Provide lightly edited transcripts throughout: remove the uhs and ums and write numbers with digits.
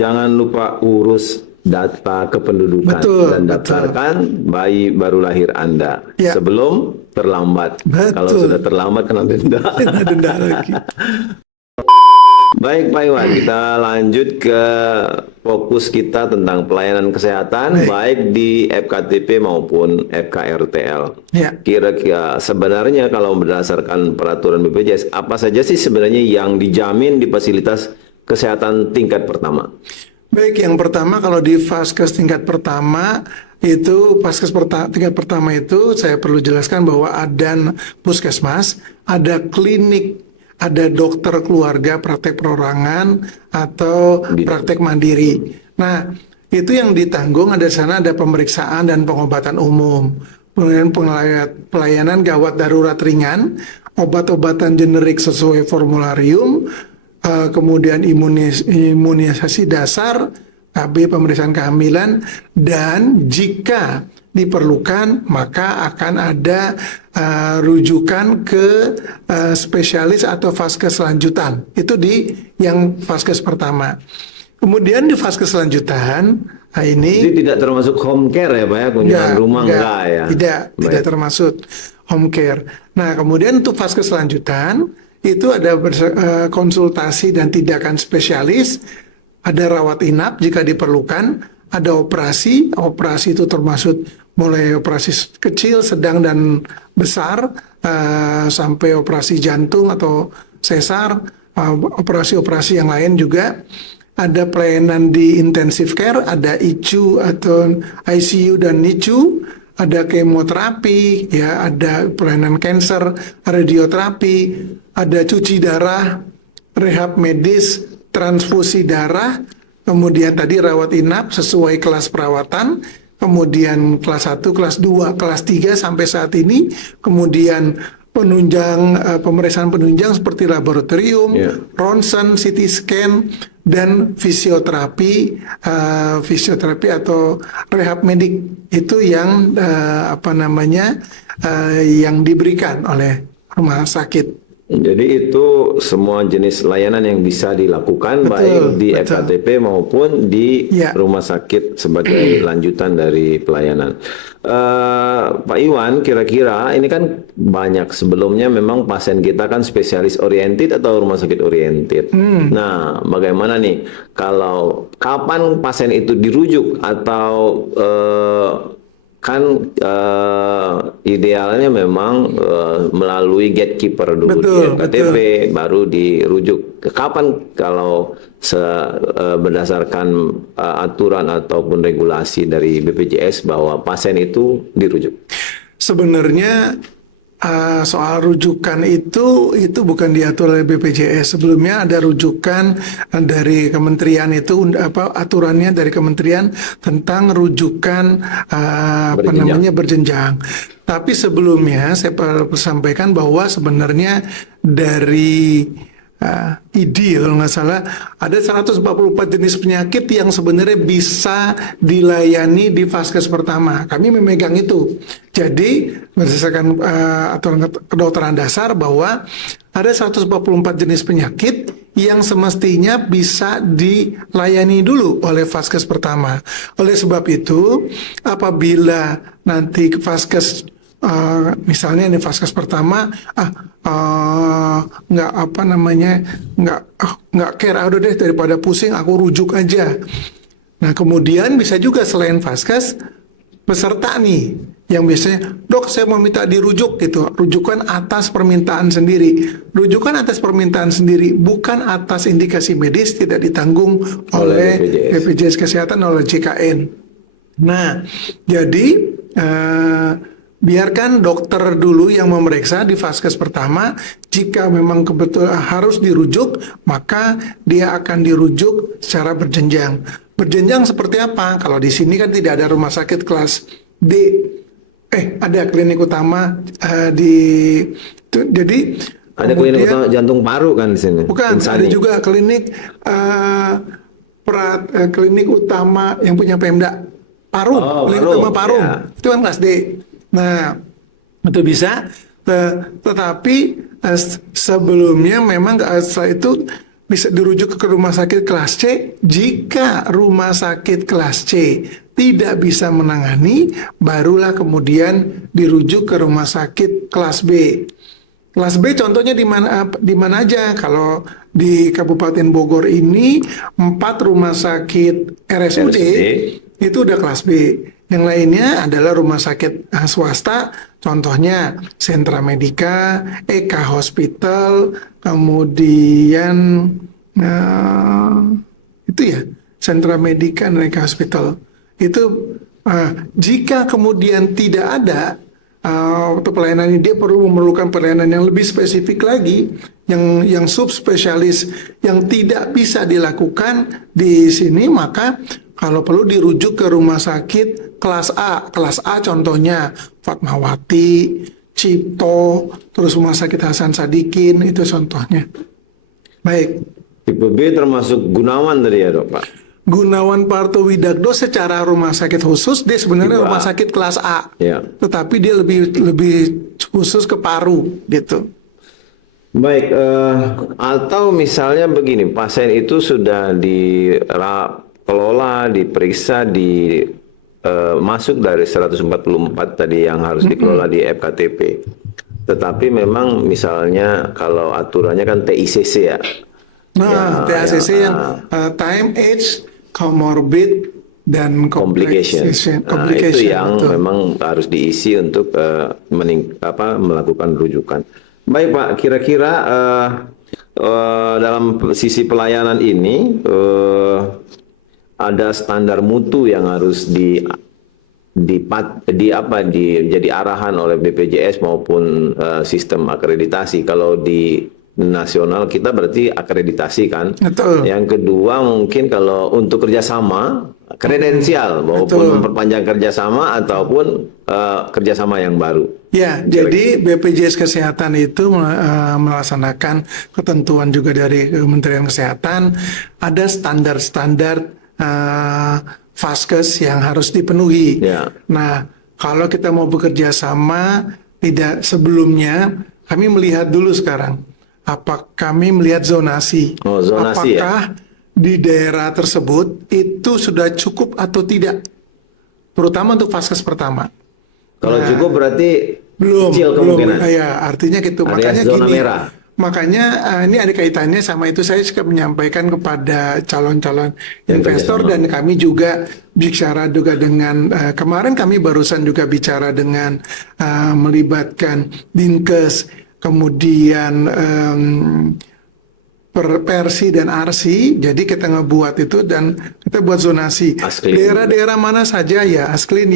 jangan lupa urus data kependudukan Betul, dan betul. daftarkan bayi baru lahir Anda Ya. sebelum terlambat. Betul. Kalau sudah terlambat kena denda. Kena denda lagi. Baik Pak Iwan, kita lanjut ke fokus kita tentang pelayanan kesehatan baik di FKTP maupun FKRTL. Ya. Kira-kira sebenarnya kalau berdasarkan peraturan BPJS, apa saja sih sebenarnya yang dijamin di fasilitas kesehatan tingkat pertama? Baik, yang pertama kalau di Vaskes tingkat pertama itu tingkat pertama itu saya perlu jelaskan bahwa ada puskesmas, ada klinik, ada dokter keluarga praktek perorangan atau praktek mandiri. Nah, itu yang ditanggung ada sana ada pemeriksaan dan pengobatan umum. Kemudian pelayanan gawat darurat ringan, obat-obatan generik sesuai formularium, kemudian imunisasi dasar, KB pemeriksaan kehamilan, dan jika diperlukan maka akan ada rujukan ke spesialis atau vaskes lanjutan. Itu di yang vaskes pertama. Kemudian di vaskes lanjutan, ini Jadi tidak termasuk home care ya Pak ya, kunjungan rumah enggak ya? Tidak termasuk home care. Nah, kemudian untuk vaskes lanjutan itu ada konsultasi dan tindakan spesialis, ada rawat inap jika diperlukan, ada operasi itu termasuk mulai operasi kecil, sedang dan besar, sampai operasi jantung atau sesar, operasi-operasi yang lain juga. Ada pelayanan di intensive care, ada ICU atau ICU dan NICU, ada kemoterapi, ya, ada pelayanan cancer, radioterapi, ada cuci darah, rehab medis, transfusi darah, kemudian tadi rawat inap sesuai kelas perawatan, kemudian kelas 1, kelas 2, kelas 3 sampai saat ini, kemudian penunjang, pemeriksaan penunjang seperti laboratorium, ronsen, CT scan, dan fisioterapi atau rehab medik itu yang yang diberikan oleh rumah sakit. Jadi itu semua jenis layanan yang bisa dilakukan baik di FKTP maupun di rumah sakit sebagai lanjutan dari pelayanan. Pak Iwan, kira-kira ini kan banyak sebelumnya memang pasien kita kan spesialis oriented atau rumah sakit oriented. Nah, bagaimana nih kalau kapan pasien itu dirujuk atau kan idealnya memang melalui gatekeeper dulu di FKTP baru dirujuk. Kapan kalau berdasarkan aturan ataupun regulasi dari BPJS bahwa pasien itu dirujuk? Sebenarnya soal rujukan itu bukan diatur oleh BPJS. Sebelumnya ada rujukan dari kementerian itu aturannya dari kementerian tentang rujukan berjenjang. Tapi sebelumnya saya perlu sampaikan bahwa sebenarnya dari IDI kalau nggak salah ada 144 jenis penyakit yang sebenarnya bisa dilayani di vaskes pertama. Kami memegang itu. Jadi berdasarkan aturan kedokteran dasar bahwa ada 144 jenis penyakit yang semestinya bisa dilayani dulu oleh vaskes pertama. Oleh sebab itu, apabila nanti ke vaskes misalnya di vaskes pertama nggak care, udah deh daripada pusing aku rujuk aja. Nah kemudian bisa juga selain vaskes peserta nih yang biasanya dok saya mau minta dirujuk gitu, rujukan atas permintaan sendiri, bukan atas indikasi medis, tidak ditanggung oleh BPJS Kesehatan, oleh JKN. Nah jadi biarkan dokter dulu yang memeriksa di vaskes pertama. Jika memang kebetulan harus dirujuk, maka dia akan dirujuk secara berjenjang. Berjenjang seperti apa? Kalau di sini kan tidak ada rumah sakit kelas D. Ada klinik utama jadi ada klinik utama jantung paru kan di sini. Bukan, ada juga klinik klinik utama yang punya Pemda. Klinik utama Paru. Itu kan kelas D. Nah, itu bisa, tetapi sebelumnya memang setelah itu bisa dirujuk ke rumah sakit kelas C. Jika rumah sakit kelas C tidak bisa menangani, barulah kemudian dirujuk ke rumah sakit kelas B. Kelas B contohnya di mana aja? Kalau di Kabupaten Bogor ini 4 rumah sakit RSUD itu udah kelas B. Yang lainnya adalah rumah sakit swasta, contohnya Sentra Medica, Eka Hospital, kemudian itu ya, Sentra Medica dan Eka Hospital. Itu jika kemudian tidak ada untuk pelayanan ini, dia perlu memerlukan pelayanan yang lebih spesifik lagi, yang subspesialis, yang tidak bisa dilakukan di sini, maka kalau perlu dirujuk ke rumah sakit kelas A. Kelas A contohnya Fatmawati, Cipto, terus rumah sakit Hasan Sadikin, itu contohnya. Baik. Tipe B termasuk Gunawan tadi ya dok Pak? Gunawan Parto Widakdo secara rumah sakit khusus dia sebenarnya rumah sakit kelas A, ya. Tetapi dia lebih khusus ke paru gitu. Baik, atau misalnya begini, pasien itu sudah dikelola, diperiksa, masuk dari 144 tadi yang harus dikelola di FKTP. Tetapi memang misalnya kalau aturannya kan TICC ya. Nah, TACC yang time, age, comorbid, dan complication. Nah, itu yang betul. Memang harus diisi untuk melakukan rujukan. Baik Pak, kira-kira dalam sisi pelayanan ini ada standar mutu yang harus jadi arahan oleh BPJS maupun sistem akreditasi. Kalau di nasional kita berarti akreditasi kan. Betul. Yang kedua mungkin kalau untuk kerjasama kredensial maupun memperpanjang kerjasama ataupun kerjasama yang baru. Ya, jadi BPJS Kesehatan itu melaksanakan ketentuan juga dari Kementerian Kesehatan, ada standar-standar Vaskes yang harus dipenuhi. Ya. Nah, kalau kita mau bekerja sama, tidak sebelumnya kami melihat dulu sekarang. Kami melihat zonasi. Zonasi. Apakah di daerah tersebut itu sudah cukup atau tidak? Terutama untuk Vaskes pertama. Kalau cukup berarti kecil Belum. kemungkinan. Ya, artinya gitu. Makanya zona gini. Merah. Makanya ini ada kaitannya sama itu, saya juga menyampaikan kepada calon-calon investor dan kami juga bicara juga dengan kemarin kami barusan juga bicara dengan melibatkan Dinkes, kemudian Persi dan Arsi. Jadi kita ngebuat itu dan kita buat zonasi. Daerah-daerah mana saja ya Asklin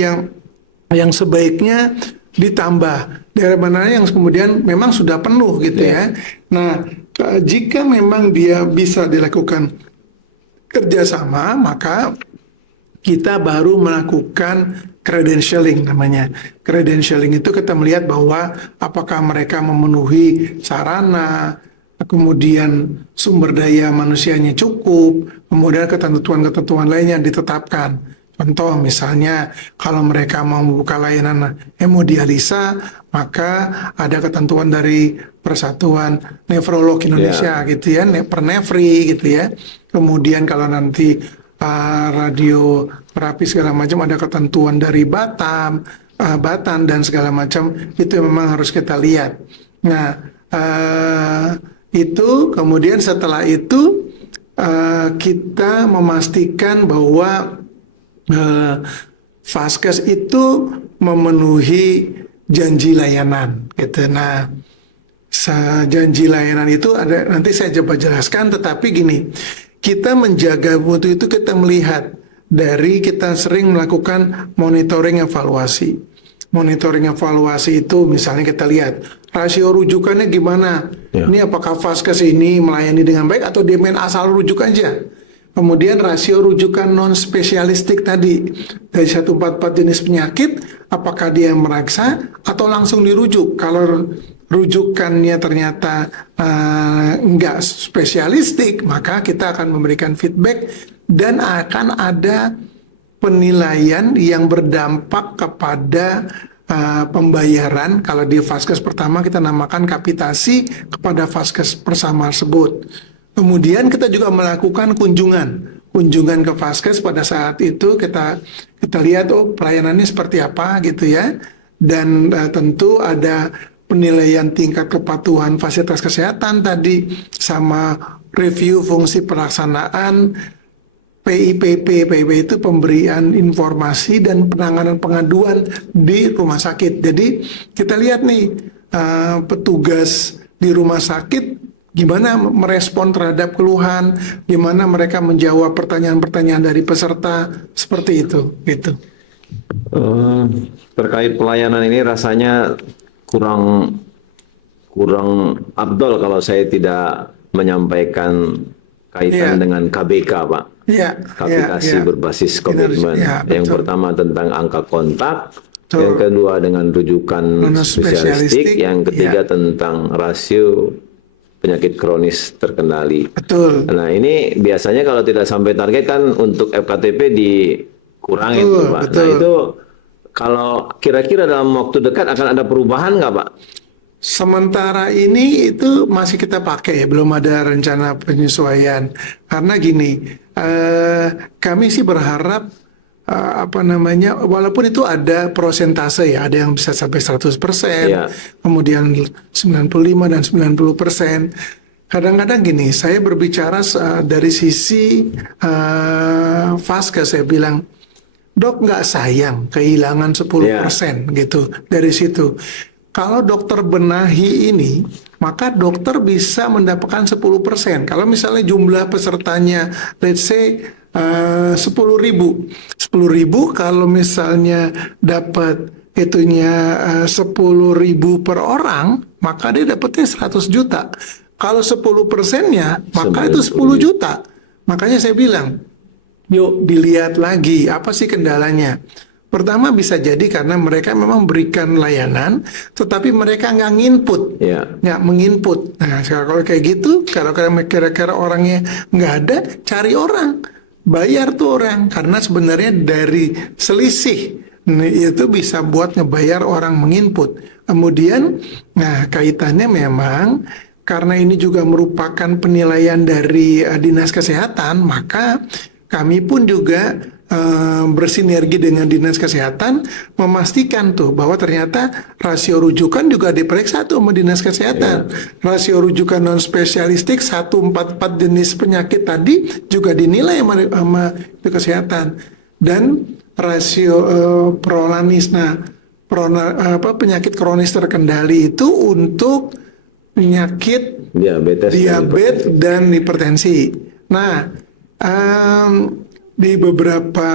yang sebaiknya ditambah, daerah mana yang kemudian memang sudah penuh gitu ya. Nah, jika memang dia bisa dilakukan kerjasama, maka kita baru melakukan credentialing namanya. Credentialing itu kita melihat bahwa apakah mereka memenuhi sarana, kemudian sumber daya manusianya cukup, kemudian ketentuan-ketentuan lainnya ditetapkan. Contoh misalnya kalau mereka mau membuka layanan hemodialisa, maka ada ketentuan dari Persatuan Nefrolog Indonesia gitu ya, Pernefri gitu ya. Kemudian kalau nanti radioterapi segala macam ada ketentuan dari Batan dan segala macam, itu memang harus kita lihat. Nah, itu kemudian setelah itu kita memastikan bahwa Vaskes itu memenuhi janji layanan gitu. Nah, janji layanan itu ada, nanti saya coba jelaskan, tetapi gini, kita menjaga mutu itu kita melihat dari kita sering melakukan monitoring evaluasi. Monitoring evaluasi itu misalnya kita lihat rasio rujukannya gimana. Ini apakah Vaskes ini melayani dengan baik atau dia main asal rujuk aja. Kemudian rasio rujukan non spesialistik tadi dari 144 jenis penyakit, apakah dia meraksa atau langsung dirujuk. Kalau rujukannya ternyata enggak spesialistik, maka kita akan memberikan feedback dan akan ada penilaian yang berdampak kepada pembayaran. Kalau di Vaskes pertama kita namakan kapitasi kepada Vaskes bersama tersebut. Kemudian kita juga melakukan kunjungan ke Vaskes. Pada saat itu kita lihat pelayanannya seperti apa gitu ya, dan tentu ada penilaian tingkat kepatuhan fasilitas kesehatan tadi, sama review fungsi pelaksanaan PIPP. PIP itu pemberian informasi dan penanganan pengaduan di rumah sakit. Jadi kita lihat nih petugas di rumah sakit gimana merespon terhadap keluhan, gimana mereka menjawab pertanyaan-pertanyaan dari peserta, seperti itu gitu. Terkait pelayanan ini rasanya kurang abdol kalau saya tidak menyampaikan kaitan dengan KBK, Pak. Aplikasi berbasis komitmen. Yang pertama tentang angka kontak, yang kedua dengan rujukan spesialistik, yang ketiga tentang rasio penyakit kronis terkendali. Betul. Nah, ini biasanya kalau tidak sampai target kan untuk FKTP dikurangin, Pak. Betul. Nah, itu kalau kira-kira dalam waktu dekat akan ada perubahan nggak, Pak? Sementara ini itu masih kita pakai, belum ada rencana penyesuaian. Karena gini, kami sih berharap walaupun itu ada prosentase ya, ada yang bisa sampai 100%, kemudian 95 dan 90%. Kadang-kadang gini, saya berbicara dari sisi Vaskes, saya bilang, dok nggak sayang kehilangan 10% gitu dari situ. Kalau dokter benahi ini, maka dokter bisa mendapatkan 10%. Kalau misalnya jumlah pesertanya, let's say 10.000 kalau misalnya dapat itunya 10.000 per orang, maka dia dapatnya 100 juta. Kalau 10%-nya, maka itu 10 juta. Makanya saya bilang, yuk dilihat lagi apa sih kendalanya. Pertama bisa jadi karena mereka memang berikan layanan, tetapi mereka nggak nginput, nggak menginput. Nah kalau kayak gitu, kalau kira-kira orangnya nggak ada, cari orang, bayar tuh orang, karena sebenarnya dari selisih itu bisa buat ngebayar orang menginput. Kemudian, nah kaitannya memang karena ini juga merupakan penilaian dari Dinas Kesehatan, maka kami pun juga bersinergi dengan Dinas Kesehatan memastikan tuh bahwa ternyata rasio rujukan juga diperiksa tuh sama Dinas Kesehatan. Rasio rujukan non spesialistik 144 jenis penyakit tadi juga dinilai sama kesehatan, dan rasio prolanis. Nah, penyakit kronis terkendali itu untuk penyakit diabetes dan hipertensi. Nah, di beberapa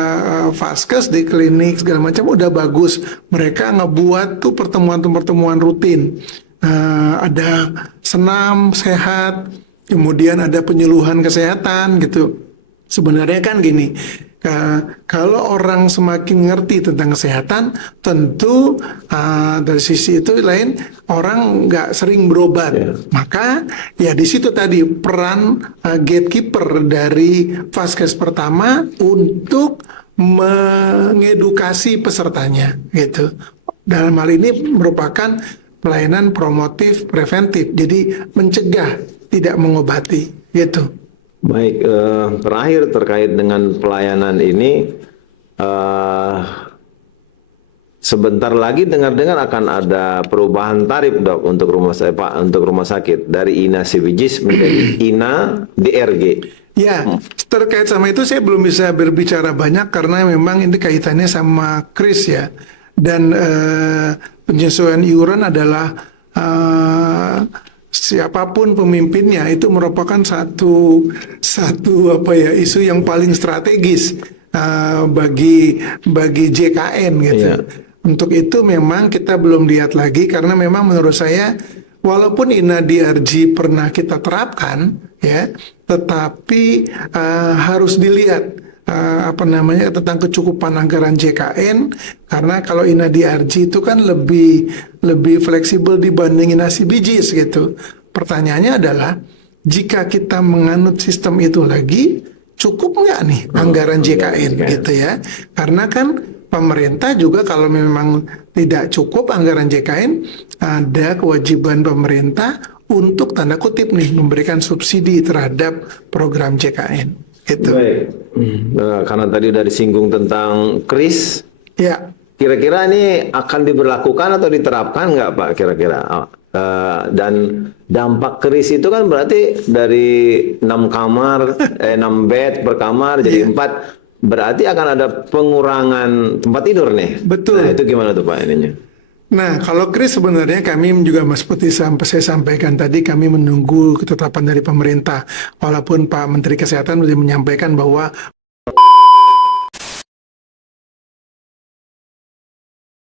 Vaskes, di klinik segala macam udah bagus. Mereka ngebuat tuh pertemuan rutin. Ada senam sehat, kemudian ada penyuluhan kesehatan gitu. Sebenarnya kan gini, kalau orang semakin ngerti tentang kesehatan, tentu dari sisi itu lain orang nggak sering berobat. Maka ya di situ tadi peran gatekeeper dari Vaskes pertama untuk mengedukasi pesertanya gitu. Dalam hal ini merupakan pelayanan promotif preventif, jadi mencegah, tidak mengobati gitu. Baik, terakhir terkait dengan pelayanan ini, sebentar lagi dengar-dengar akan ada perubahan tarif, Dok, untuk rumah sakit dari INA CBGS menjadi INA DRG. Ya, terkait sama itu saya belum bisa berbicara banyak karena memang ini kaitannya sama Kris ya, dan penyesuaian iuran adalah siapapun pemimpinnya itu merupakan satu isu yang paling strategis bagi JKN gitu. Untuk itu memang kita belum lihat lagi, karena memang menurut saya walaupun INA DRG pernah kita terapkan ya, tetapi harus dilihat tentang kecukupan anggaran JKN, karena kalau INA DRG itu kan lebih fleksibel dibanding INA CBGS gitu. Pertanyaannya adalah, jika kita menganut sistem itu lagi, cukup nggak nih anggaran JKN gitu ya? Karena kan pemerintah juga kalau memang tidak cukup anggaran JKN, ada kewajiban pemerintah untuk tanda kutip nih memberikan subsidi terhadap program JKN. Gitu. Baik. Nah, karena tadi udah disinggung tentang KRIS, Ya, kira-kira ini akan diberlakukan atau diterapkan nggak Pak kira-kira? Dan dampak KRIS itu kan berarti dari 6 kamar, 6 bed per kamar jadi 4, berarti akan ada pengurangan tempat tidur nih. Betul. Nah, itu gimana tuh Pak ininya? nah kalau KRIS sebenarnya kami juga seperti saya sampaikan tadi, kami menunggu ketetapan dari pemerintah. Walaupun Pak Menteri Kesehatan sudah menyampaikan bahwa